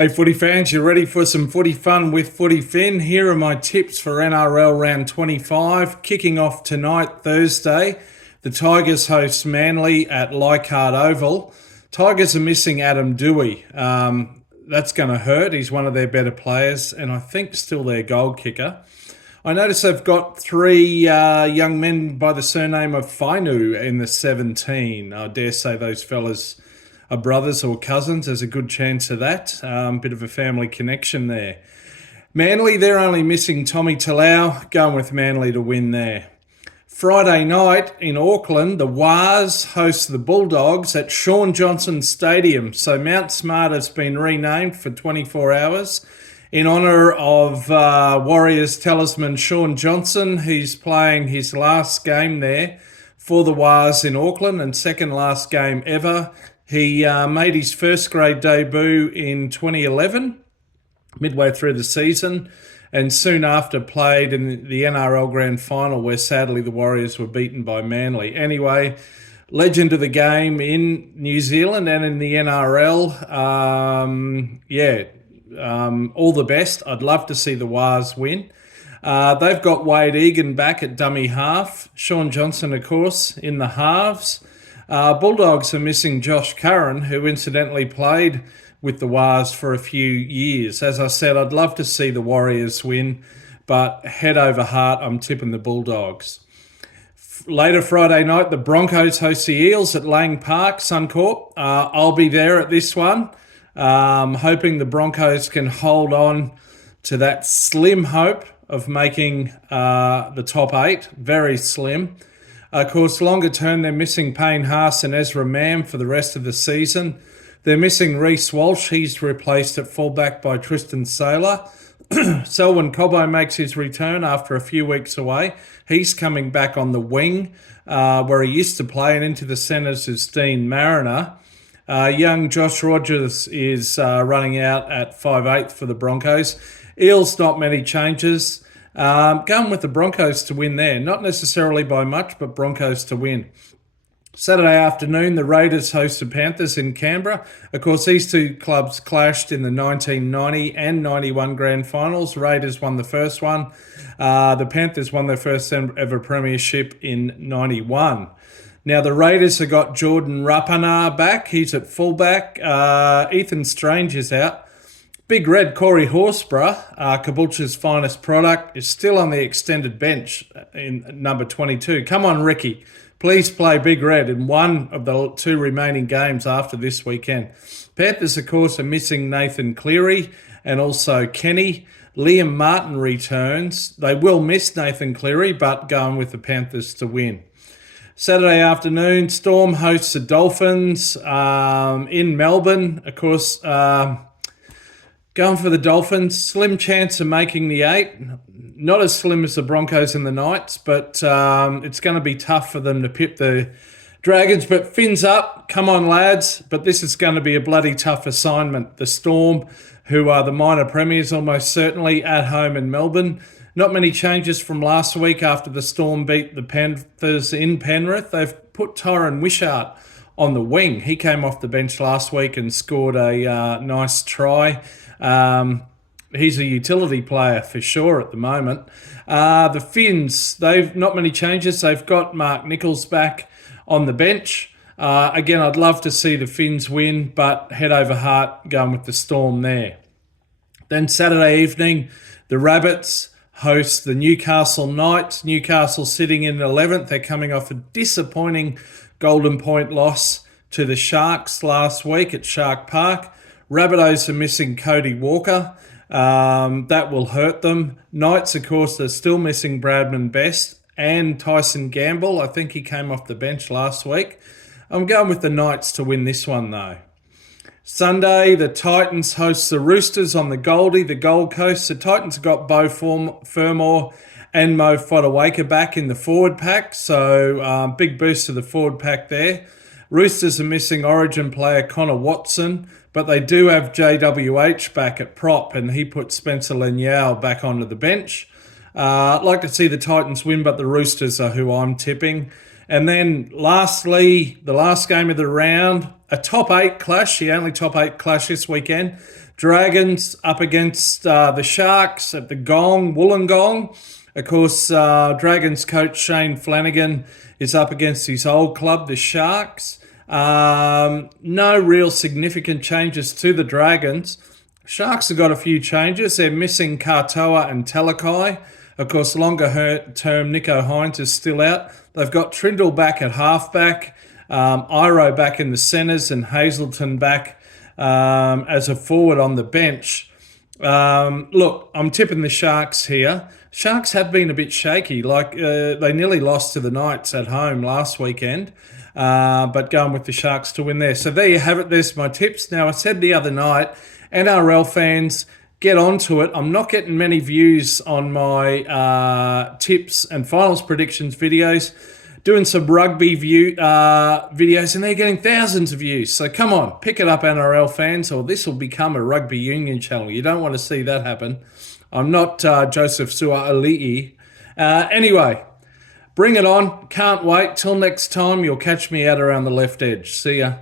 Hey footy fans, you ready for some footy fun with Footy Fin? Here are my tips for NRL round 25. Kicking off tonight, Thursday, the Tigers host Manly at Leichhardt Oval. Tigers are missing Adam Dewey. That's going to hurt. He's one of their better players and I think still their goal kicker. I notice they've got three young men by the surname of Fainu in the 17. I dare say those fellas are brothers or cousins. There's a good chance of that. Bit of a family connection there. Manly, they're only missing Tommy Talau. Going with Manly to win there. Friday night in Auckland, the Wars host the Bulldogs at Shaun Johnson Stadium. So Mount Smart has been renamed for 24 hours in honour of Warriors talisman Shaun Johnson. He's playing his last game there for the Wars in Auckland and second last game ever. He made his first grade debut in 2011, midway through the season, and soon after played in the NRL Grand Final where sadly the Warriors were beaten by Manly. Anyway, legend of the game in New Zealand and in the NRL. All the best. I'd love to see the Wars win. They've got Wade Egan back at dummy half. Shaun Johnson, of course, in the halves. Bulldogs are missing Josh Curran, who incidentally played with the Wars for a few years. As I said, I'd love to see the Warriors win, but head over heart, I'm tipping the Bulldogs. Later Friday night, the Broncos host the Eels at Lang Park, Suncorp. I'll be there at this one, hoping the Broncos can hold on to that slim hope of making the top 8, very slim. Of course, longer term, they're missing Payne Haas and Ezra Mam for the rest of the season. They're missing Reece Walsh. He's replaced at fullback by Tristan Saylor. Selwyn Cobbo makes his return after a few weeks away. He's coming back on the wing where he used to play, and into the centres is Dean Mariner. Young Josh Rogers is running out at 5'8" for the Broncos. Eels, not many changes. Going with the Broncos to win there. Not necessarily by much, but Broncos to win. Saturday afternoon, the Raiders host the Panthers in Canberra. Of course, these two clubs clashed in the 1990 and 91 grand finals. Raiders won the first one. The Panthers won their first ever premiership in 91. Now, the Raiders have got Jordan Rapana back. He's at fullback. Ethan Strange is out. Big Red Corey Horsburgh, Caboolture's finest product, is still on the extended bench in number 22. Come on, Ricky. Please play Big Red in one of the two remaining games after this weekend. Panthers, of course, are missing Nathan Cleary and also Kenny. Liam Martin returns. They will miss Nathan Cleary, but going with the Panthers to win. Saturday afternoon, Storm hosts the Dolphins in Melbourne. Of course, going for the Dolphins, slim chance of making the 8. Not as slim as the Broncos and the Knights, but it's going to be tough for them to pip the Dragons. But Phins up, come on lads. But this is going to be a bloody tough assignment. The Storm, who are the minor premiers almost certainly, at home in Melbourne. Not many changes from last week after the Storm beat the Panthers in Penrith. They've put Tyron Wishart on the wing. He came off the bench last week and scored a nice try. He's a utility player for sure at the moment. The Phins, they've not many changes. They've got Mark Nichols back on the bench. Again, I'd love to see the Phins win, but head over heart going with the Storm there. Then Saturday evening, the Rabbits host the Newcastle Knights. Newcastle sitting in 11th. They're coming off a disappointing Golden Point loss to the Sharks last week at Shark Park. Rabbitohs are missing Cody Walker. That will hurt them. Knights, of course, they're still missing Bradman Best and Tyson Gamble. I think he came off the bench last week. I'm going with the Knights to win this one, though. Sunday, the Titans host the Roosters on the Goldie, the Gold Coast. The Titans have got Beau Fermor and Mo Fotuaika back in the forward pack, so big boost to the forward pack there. Roosters are missing Origin player Connor Watson, but they do have JWH back at prop, and he put Spencer Lanyao back onto the bench. I'd like to see the Titans win, but the Roosters are who I'm tipping. And then lastly, the last game of the round, a top 8 clash, the only top 8 clash this weekend. Dragons up against the Sharks at the Gong, Wollongong. Of course, Dragons coach Shane Flanagan is up against his old club, the Sharks. No real significant changes to the Dragons. Sharks have got a few changes. They're missing Katoa and Talakai. Of course, longer term, Nico Hines is still out. They've got Trindle back at halfback, Iro back in the centres, and Hazelton back as a forward on the bench. Look, I'm tipping the Sharks here. Sharks have been a bit shaky. They nearly lost to the Knights at home last weekend, but going with the Sharks to win there. So there you have it. There's my tips. Now, I said the other night, NRL fans, get onto it. I'm not getting many views on my tips and finals predictions videos. Doing some rugby videos, and they're getting thousands of views. So come on, pick it up, NRL fans, or this will become a rugby union channel. You don't want to see that happen. I'm not Joseph Sua'ali'i. Anyway, bring it on. Can't wait. Till next time, you'll catch me out around the left edge. See ya.